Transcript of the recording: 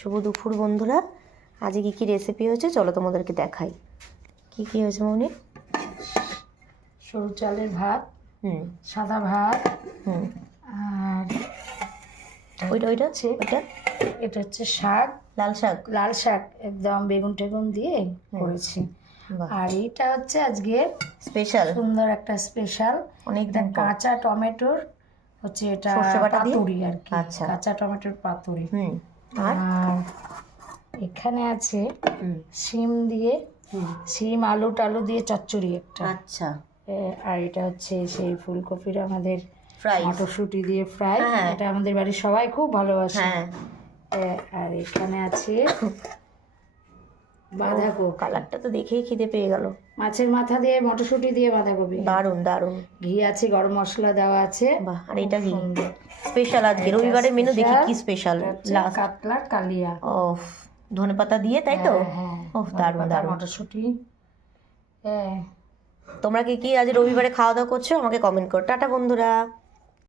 শুভ দুপুর বন্ধুরা। আজকে কী কী রেসিপি হয়েছে চলো তোমাদেরকে দেখাই। কি কি হয়েছে মৌনি? সরু চালের ভাত, সাদা ভাত, আর ওইটা এটা হচ্ছে শাক, লাল শাক একদম বেগুন টেগুন দিয়ে করেছি। আর এটা হচ্ছে আজকে স্পেশাল সুন্দর একটা স্পেশাল অনেকটা কাঁচা টমেটোর হচ্ছে এটা পাতুরি আর কি। আচ্ছা, কাঁচা টমেটোর পাতুরি। আর এখানে আছে শিম দিয়ে, শিম আলু টালু দিয়ে চচ্চড়ি একটা। আচ্ছা, আর এটা হচ্ছে সেই ফুলকপির আমাদের ফ্রাই, মটরশুঁটি দিয়ে ফ্রাই। এটা আমাদের বাড়ির সবাই খুব ভালোবাসে। আর এখানে আছে বাঁধাকপি। কালারটা তো দেখেই খিদে পেয়ে গেল। মাছের মাথা দিয়ে মটরশুঁটি দিয়ে বাঁধাকপি, দারুণ দারুণ। ঘি আছে, গরম মশলা দেওয়া আছে। বাহ, আর এটা কি স্পেশাল আজকে রবিবারের মেনু? দেখি কি স্পেশাল। কাতলা কালিয়া, ও ধনেপাতা দিয়ে, তাই তো? ও দারুণ দারুণ। মটরশুঁটি। তোমরা কি কি আজ রবিবারে খাওয়া দাওয়া করছো আমাকে কমেন্ট করো। টাটা বন্ধুরা।